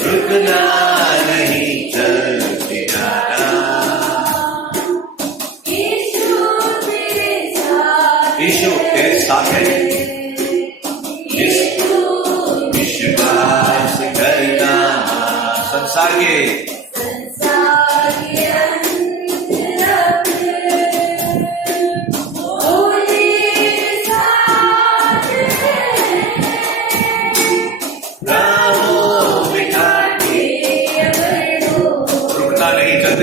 रुकना नहीं, चलते जाना, यीशु तेरे साथ है, विश्वास करना। संसार के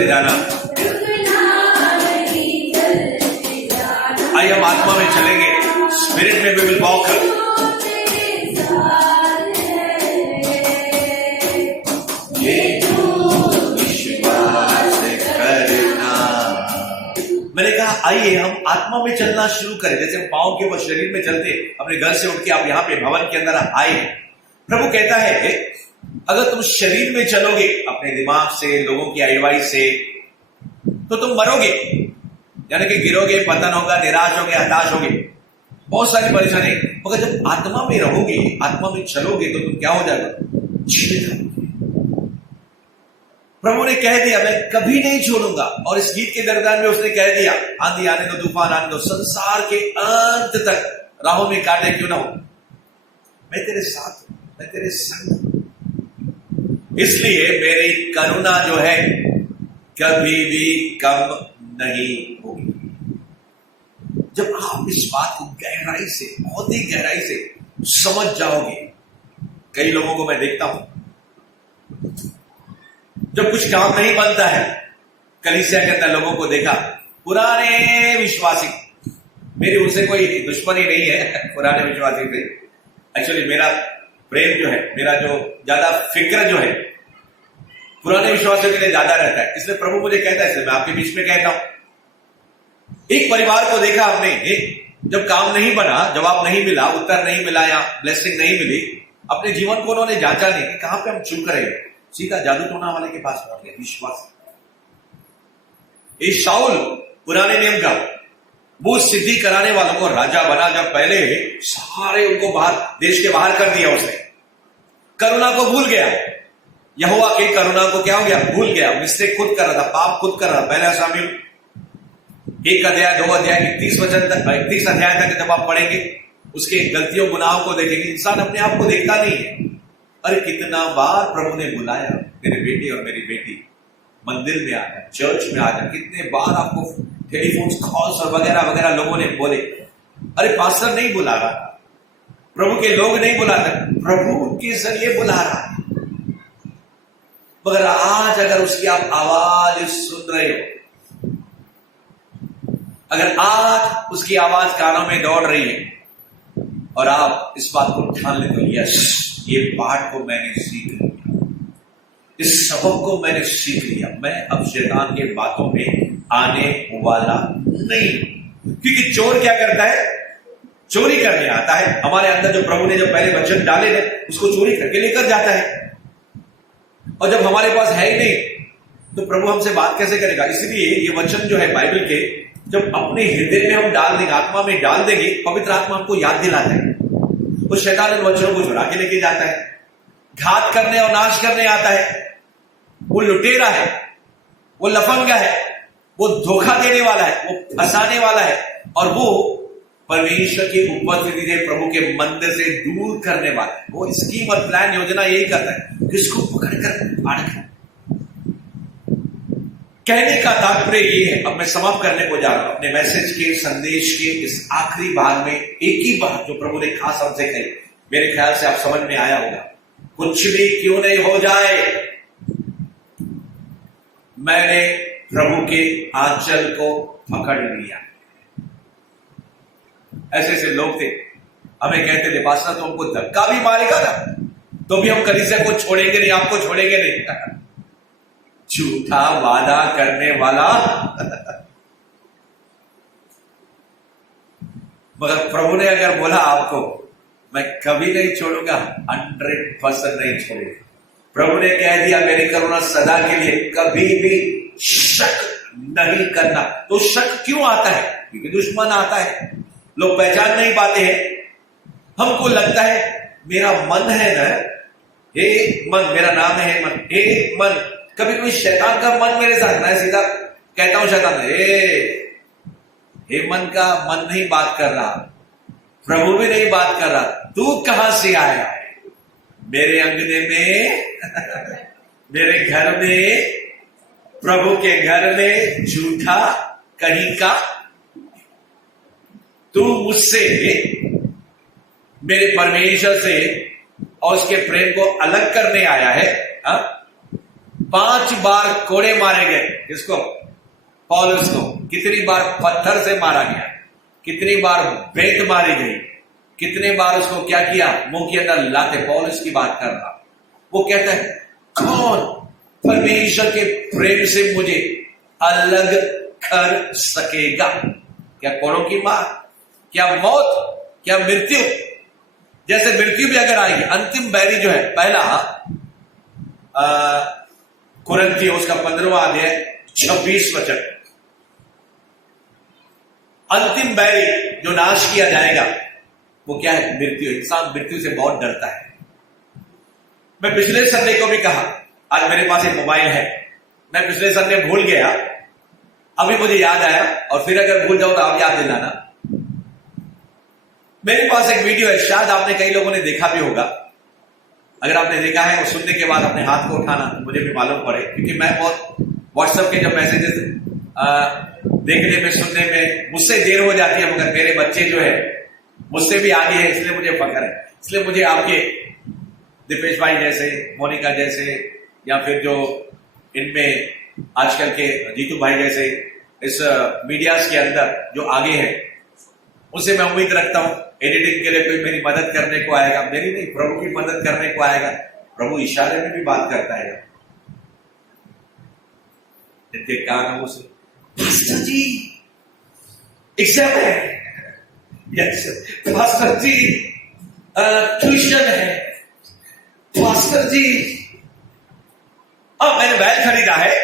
जाना, आइए हम आत्मा में चलेंगे, स्पिरिट में वी विल वॉक। मैंने कहा आइए हम आत्मा में चलना शुरू करें, जैसे हम पाँव के वो शरीर में चलते, अपने घर से उठ के आप यहाँ पे भवन के अंदर आए। प्रभु कहता है अगर तुम शरीर में चलोगे अपने दिमाग से, लोगों की एडवाइस से, तो तुम मरोगे, यानी कि गिरोगे, पतन होगा, निराश होगे, हताश होगे, बहुत सारी परेशानी। मगर जब आत्मा में रहोगे, आत्मा में चलोगे, तो तुम क्या हो जाएगा? जीवित रहोगे। प्रभु ने कह दिया मैं कभी नहीं छोड़ूंगा, और इस गीत के दरमियान में उसने कह दिया आंधी आने दो, तूफान आने दो, संसार के अंत तक राहों में कांटे क्यों ना हो, मैं तेरे साथ हूं, मैं तेरे संग हूं। इसलिए मेरी करुणा जो है कभी भी कम नहीं होगी। जब आप इस बात को गहराई से, बहुत ही गहराई से समझ जाओगे। कई लोगों को मैं देखता हूं जब कुछ काम नहीं बनता है, कलीसिया के अंदर लोगों को देखा, पुराने विश्वासी, मेरी उनसे कोई दुश्मनी नहीं है पुराने विश्वासी से। एक्चुअली मेरा प्रेम जो है, मेरा जो ज्यादा फिक्र जो है पुराने विश्वासियों के लिए ज्यादा रहता है, इसलिए प्रभु मुझे कहता है, इसलिए मैं आपके बीच में कहता हूं। एक परिवार को देखा हमने, जब काम नहीं बना, जवाब नहीं मिला, उत्तर नहीं मिला या ब्लेसिंग नहीं मिली, अपने जीवन को उन्होंने जांचा नहीं कि कहां पे हम चूक रहे हैं, सीधा जादू टोना वाले के पास पहुंच गए। विश्वास शाऊल पुराने नियम का वो सिद्धि कराने वालों को राजा बना, जब पहले सारे उनको बाहर, देश के बाहर कर दिया उसने, करुणा को भूल गया। यहोवा की करुणा को क्या हो गया? भूल गया। मिस्टेक खुद कर रहा था, पाप खुद कर रहा था। पहला शामिल 1 अध्याय 2 अध्याय 31 वचन तक, 31 अध्याय तक जब आप पढ़ेंगे, उसके गलतियों गुनाहों को देखेंगे। इंसान अपने आप को देखता नहीं है। अरे कितना बार प्रभु ने बुलाया, मेरे बेटे और मेरी बेटी मंदिर में आ जाए, चर्च में आ जाए। कितने बार आपको टेलीफोन कॉल्स और वगैरह वगैरह लोगों ने बोले, अरे पास्टर नहीं बुला रहा, प्रभु के लोग नहीं बुला रहे, प्रभु उनके जरिए बुला रहा है। मगर आज अगर उसकी आप आवाज सुन रहे हो, अगर आज उसकी आवाज कानों में दौड़ रही है और आप इस बात को ठान लेते हो, यस ये पाठ को मैंने सीख लिया, इस सबक को मैंने सीख लिया, मैं अब शैतान के बातों में आने वाला नहीं। क्योंकि चोर क्या करता है? चोरी करने आता है। हमारे अंदर जो प्रभु ने जब पहले वचन डाले थे, उसको चोरी करके लेकर जाता है। और जब हमारे पास है ही नहीं, तो प्रभु हमसे बात कैसे करेगा? इसलिए ये वचन जो है बाइबल के, जब अपने हृदय में हम डाल देंगे, आत्मा में डाल देंगे, पवित्र आत्मा हमको याद दिलाता है। वो शैतान इन वचनों को चुरा के लेके जाता है, घात करने और नाश करने आता है। वो लुटेरा है, वो लफंगा है, वो धोखा देने वाला है, वो फंसाने वाला है, और वो परमेश्वर की उपस्थिति से, प्रभु के मंदिर से दूर करने वाला है। वो स्कीम और प्लान योजना यही करता है, किसको पकड़कर फाड़। कहने का तात्पर्य ये है, अब मैं समाप्त करने को जा रहा हूं अपने मैसेज के, संदेश के इस आखिरी भाग में। एक ही बात जो प्रभु ने खास हमसे कही, मेरे ख्याल से आप समझ में आया होगा। कुछ भी क्यों नहीं हो जाए, मैंने प्रभु के आंचल को पकड़ लिया। ऐसे ऐसे लोग थे, हमें कहते थे पास्टर तो हमको धक्का भी मारेगा ना, तो भी हम कलीसिया को छोड़ेंगे नहीं, आपको छोड़ेंगे नहीं। झूठा वादा करने वाला मगर प्रभु ने अगर बोला आपको मैं कभी नहीं छोड़ूंगा, 100% नहीं छोड़ेगा। प्रभु ने कह दिया मेरी करुणा सदा के लिए, कभी भी शक नहीं करना। तो शक क्यों आता है? क्योंकि दुश्मन आता है, लोग पहचान नहीं पाते हैं। हमको लगता है मेरा मन है ना, हे मन, मेरा नाम है मन, हे मन। कभी कोई शैतान का मन मेरे साथ, मैं सीधा कहता हूं शैतान, हे मन का मन नहीं बात कर रहा, प्रभु भी नहीं बात कर रहा, तू कहां से आया है मेरे अंगने में मेरे घर में, प्रभु के घर में, झूठा कहीं का। तू मुझसे, मेरे परमेश्वर से और उसके प्रेम को अलग करने आया है। 5 बार कोड़े मारे गए, किसको? पौलुस को। कितनी बार पत्थर से मारा गया, कितनी बार बेंत मारी गई, कितने बार उसको क्या किया, मुंह के अंदर लाते। पौलुस की बात कर रहा, वो कहता है कौन परमेश्वर के प्रेम से मुझे अलग कर सकेगा? क्या कोड़ों की मां, क्या मौत, क्या मृत्यु? जैसे मृत्यु भी अगर आएगी, अंतिम बैरी जो है, पहला कुरिन्थियों उसका 15वां अध्याय 26 वचन, अंतिम बैरी जो नाश किया जाएगा वो क्या है? मृत्यु। इंसान मृत्यु से बहुत डरता है। मैं पिछले संडे को भी कहा, आज मेरे पास एक मोबाइल है, मैं पिछले संडे भूल गया, अभी मुझे याद आया, और फिर अगर भूल जाऊं तो आप याद दिलाना। मेरे पास एक वीडियो है, शायद आपने कई लोगों ने देखा भी होगा। अगर आपने देखा है वो सुनने के बाद अपने हाथ को उठाना, मुझे भी मालूम पड़े, क्योंकि मैं बहुत व्हाट्सएप के जब मैसेजेस देखने में, सुनने में मुझसे देर हो जाती है, मगर मेरे बच्चे जो है मुझसे भी आगे है, इसलिए मुझे फख्र है। इसलिए मुझे आपके दीपेश भाई जैसे, मोनिका जैसे, या फिर जो इनमें आजकल के जीतू भाई जैसे इस मीडिया के अंदर जो आगे है, उनसे मैं उम्मीद रखता हूं एडिटिंग के लिए कोई मेरी मदद करने को आएगा। मेरी नहीं, प्रभु की मदद करने को आएगा। प्रभु इशारे में भी बात करता है। इनके कानों से पास्टर जी एग्जाम है, यस पास्टर जी ट्यूशन है, पास्टर जी अब मैंने बैल खरीदा है,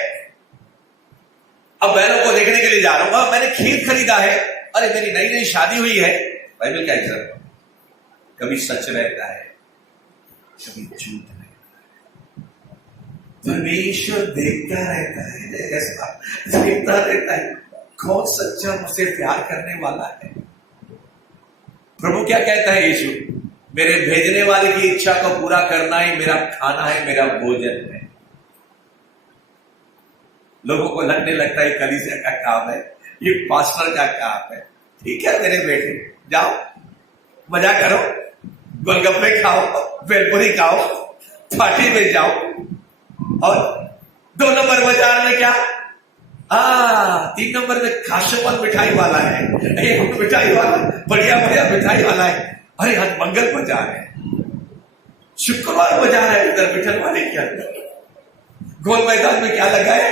अब बैलों को देखने के लिए जा रहा हूं, मैंने खेत खरीदा है, अरे मेरी नई नई शादी हुई है। बाइबल का एग्जाम, कभी सच रहता है, कभी झूठ रहता है। परमेश्वर देखता रहता है, ऐसा देखता रहता है कौन सच्चा मुझसे प्यार करने वाला है। प्रभु क्या कहता है यीशु, मेरे भेजने वाले की इच्छा को पूरा करना ही मेरा खाना है, मेरा भोजन है। लोगों को लगने लगता है कलीसिया का काम है, ये पास्टर का काम है। ठीक है मेरे बेटे, जाओ मजा करो, गोलगप्पे खाओ, भेलपुरी खाओ, पार्टी में जाओ, और 2 नंबर बाजार में क्या, 3 नंबर में खाशोपन मिठाई वाला है, एक मिठाई वाला बढ़िया बढ़िया मिठाई वाला है। अरे आज मंगल बाजार है, शुक्रवार बाजार है, उधर मिठल वाले के अंदर गोल मैदान में क्या लगा है,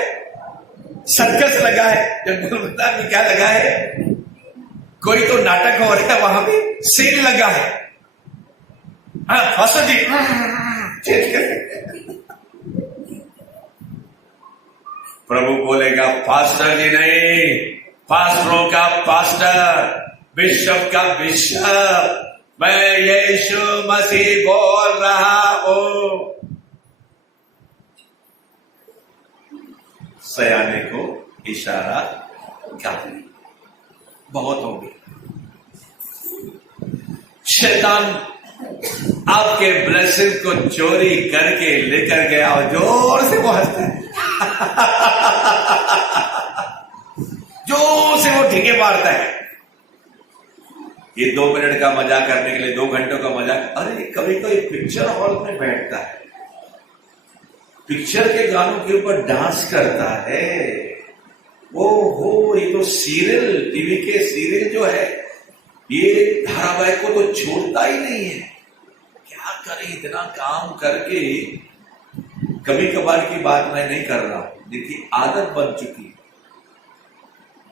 सर्कस लगा है। जब गोल मैदान में क्या लगा है, कोई तो नाटक हो रहा है, वहां पे सेल लगा है। फास्टर जी प्रभु बोलेगा पास्टर जी नहीं, पास्टरों का पास्टर, बिशप का बिशप, मैं यीशु मसीह बोल रहा हूं। सयाने को इशारा काफी बहुत हो गया। शैतान आपके ब्लेसिंग को चोरी करके लेकर गया और जोर से वो हंसता है जोर से वो ठीके मारता है। ये 2 मिनट का मजाक करने के लिए 2 घंटों का मजाक। अरे कभी कोई पिक्चर हॉल में बैठता है, पिक्चर के गानों के ऊपर डांस करता है। ओहो, ये तो सीरियल, टीवी के सीरियल जो है, ये धारावाहिक को तो छोड़ता ही नहीं है। क्या करें, इतना काम करके। कभी कभार की बात मैं नहीं कर रहा हूं, देखिए आदत बन चुकी है।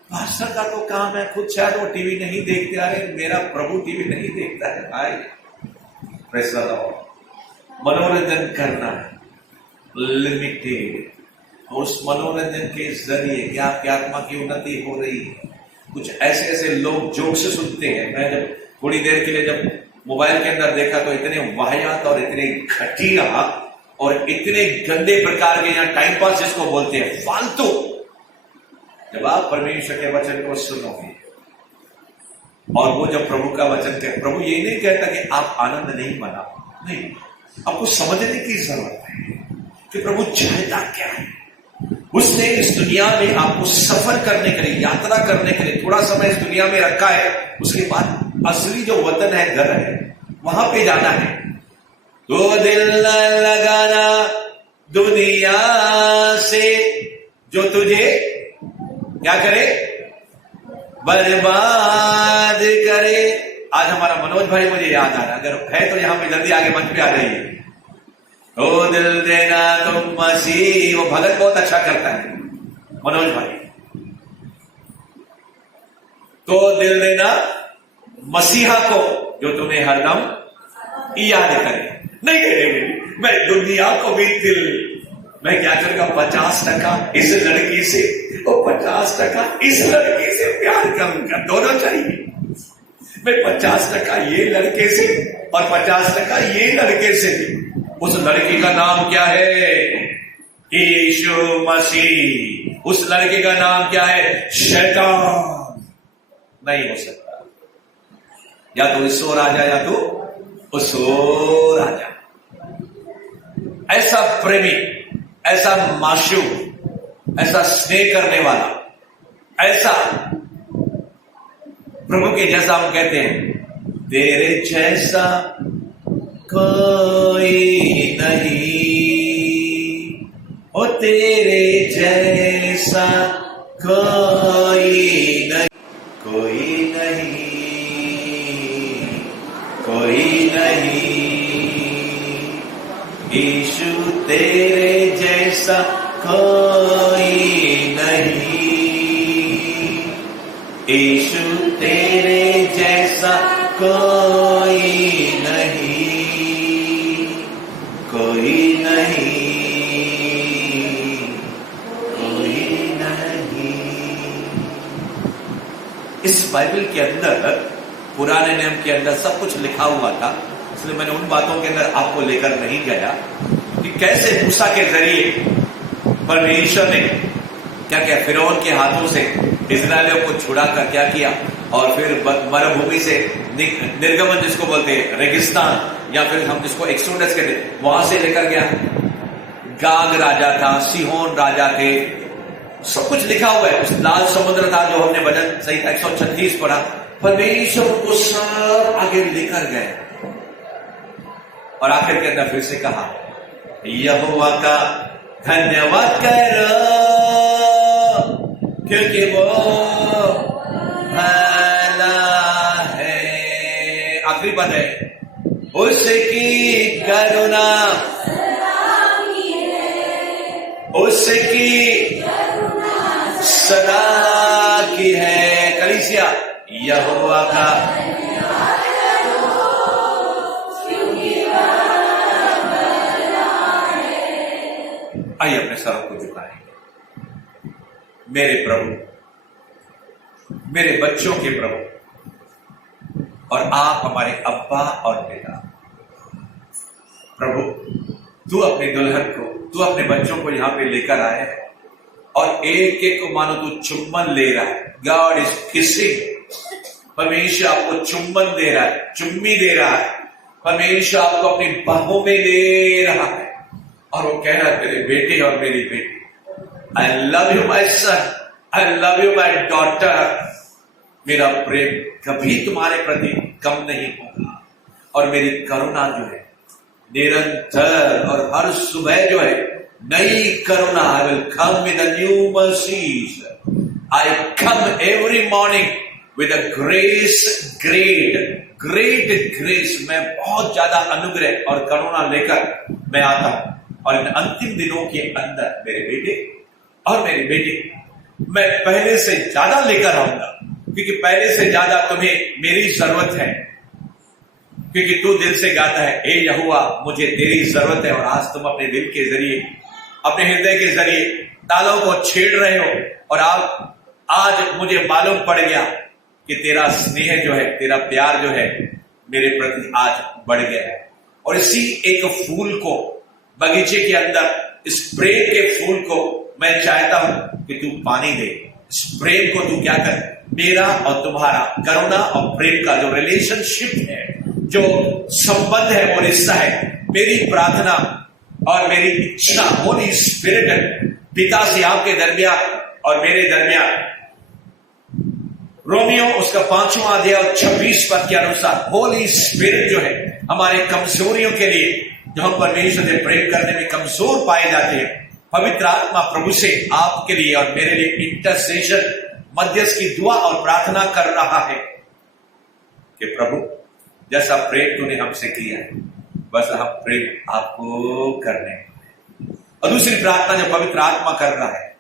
पास्टर का तो काम है, खुद शायद वो टीवी नहीं देखते। अरे मेरा प्रभु टीवी नहीं देखता है भाई, प्रेज़ द लॉर्ड। मनोरंजन करना है लिमिटेड, और उस मनोरंजन के जरिए क्या आपकी आत्मा की उन्नति हो रही है। कुछ ऐसे ऐसे लोग जोक से सुनते हैं। मैं जब थोड़ी देर के लिए जब मोबाइल के अंदर देखा तो इतने वाहियात और इतने घटिया और इतने गंदे प्रकार के, यहाँ टाइम पास जिसको बोलते हैं, फालतू। जब आप परमेश्वर के वचन को सुनोगे, और वो जब प्रभु का वचन कहे, प्रभु ये नहीं कहता कि आप आनंद नहीं मनाओ, नहीं, आपको समझने की जरूरत है कि प्रभु चाहता क्या है। उसने इस दुनिया में आपको सफर करने के लिए, यात्रा करने के लिए थोड़ा समय इस दुनिया में रखा है। उसके बाद असली जो वतन है, घर है, वहां पे जाना है। तो दिल न लगाना दुनिया से जो तुझे क्या करे, बर्बाद करे। आज हमारा मनोज भाई मुझे याद आ रहा, अगर है तो यहां पे जल्दी आगे मंच पे आ जाइए। ओ दिल देना तुम मसीह, वो भगत बहुत अच्छा करता है मनोज भाई। तो दिल देना मसीहा को जो तुम्हें हरदम याद करे। नहीं, मैं दुनिया को भी दिल, मैं क्या करूंगा 50% इस लड़की से और 50% इस लड़की से प्यार करूंगा, दोनों चाहिए। मैं 50% ये लड़के से और 50% ये लड़के से। उस लड़की का नाम क्या है? यीशु मसीह। उस लड़के का नाम क्या है? शैतान। नहीं हो सकता, या तो इस ओर आ जा या तो उस ओर आ जा। ऐसा प्रेमी, ऐसा माशूक, ऐसा स्नेह करने वाला, ऐसा प्रभु के जैसा हम कहते हैं, तेरे जैसा कोई नहीं, ओ तेरे जैसा कोई नहीं, कोई नहीं, कोई नहीं। यीशु तेरे जैसा कोई नहीं, यीशु तेरे जैसा कोई नहीं, कोई नहीं, कोई नहीं। इस बाइबल के अंदर, पुराने नियम के अंदर सब कुछ लिखा हुआ था, इसलिए मैंने उन बातों के अंदर आपको लेकर नहीं गया कि कैसे मूसा के जरिए परमेश्वर ने क्या क्या फिरौन के हाथों से इस्राएलियों को छुड़ा कर क्या किया, और फिर मरुभूमि से निर्गमन जिसको बोलते हैं, रेगिस्तान, या फिर हम जिसको एक्सोडस कहते हैं, वहां से लेकर गया। गाग राजा था, सिहोन राजा थे, सब कुछ लिखा हुआ है। उस लाल समुद्र था जो हमने भजन संहिता 136 पढ़ा। परमेश्वर को सब आगे लेकर गए और आखिर के अंदर फिर से कहा, यहोवा का धन्यवाद करो क्योंकि वो भला है। आखिरी पद है, उसकी करुणा, उसकी सदा की है। कलीसिया, यहोवा का आइए अपने सर को झुकाएंगे। मेरे प्रभु, मेरे बच्चों के प्रभु, और आप हमारे अब्बा और पिता। प्रभु, तू अपनी दुल्हन को, तू अपने बच्चों को यहां पे लेकर आए है और एक एक को मानो तू चुम्बन ले रहा है। God is kissing. परमेश्वर आपको चुम्बन दे रहा है, चुम्मी दे रहा है। परमेश्वर आपको अपनी बाहों में ले रहा है और वो कह रहा है, तेरे बेटे और मेरी बेटी, I love you my son, I love you my daughter. मेरा प्रेम कभी तुम्हारे प्रति कम नहीं होगा और मेरी करुणा जो है निरंतर, और हर सुबह जो है नई करुणा। I will come with a new mercies. I come every morning with a grace, great grace. मैं बहुत ज्यादा अनुग्रह और करुणा लेकर मैं आता हूं, और इन अंतिम दिनों के अंदर मेरे बेटे और मेरी बेटी मैं पहले से ज्यादा लेकर आऊंगा, क्योंकि पहले से ज्यादा तुम्हें मेरी जरूरत है। क्योंकि तू दिल से गाता है, हे यहोवा मुझे तेरी जरूरत है। और आज तुम अपने दिल के जरिए, अपने हृदय के जरिए तालों को छेड़ रहे हो, और आप आज मुझे मालूम पड़ गया कि तेरा स्नेह जो है, तेरा प्यार जो है मेरे प्रति आज बढ़ गया है। और इसी एक फूल को बगीचे के अंदर, इस प्रेम के फूल को मैं चाहता हूं कि तू पानी दे। इस प्रेम को तू क्या कर, मेरा और तुम्हारा करुणा और प्रेम का जो रिलेशनशिप है, जो संबंध है, वो रिश्ता है। मेरी प्रार्थना और मेरी इच्छा होली स्पिरिट पिता से आपके दरमियान और मेरे दरमियान, रोमियो उसका 5वां अध्याय 26 पद के अनुसार, होली स्पिरिट जो है हमारे कमजोरियों के लिए, जो हम परमेश्वर से प्रेम करने में कमजोर पाए जाते हैं, पवित्र आत्मा प्रभु से आपके लिए और मेरे लिए इंटरसेशन मध्यस्थ की दुआ और प्रार्थना कर रहा है कि प्रभु जैसा प्रेम तूने हमसे किया है बस हम प्रेम आपको करने। और दूसरी प्रार्थना जो पवित्र आत्मा कर रहा है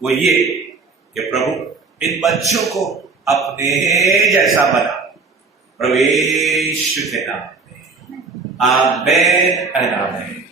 वो ये कि प्रभु इन बच्चों को अपने जैसा बना, प्रभु यीशु के नाम में आमेन एंड आमेन।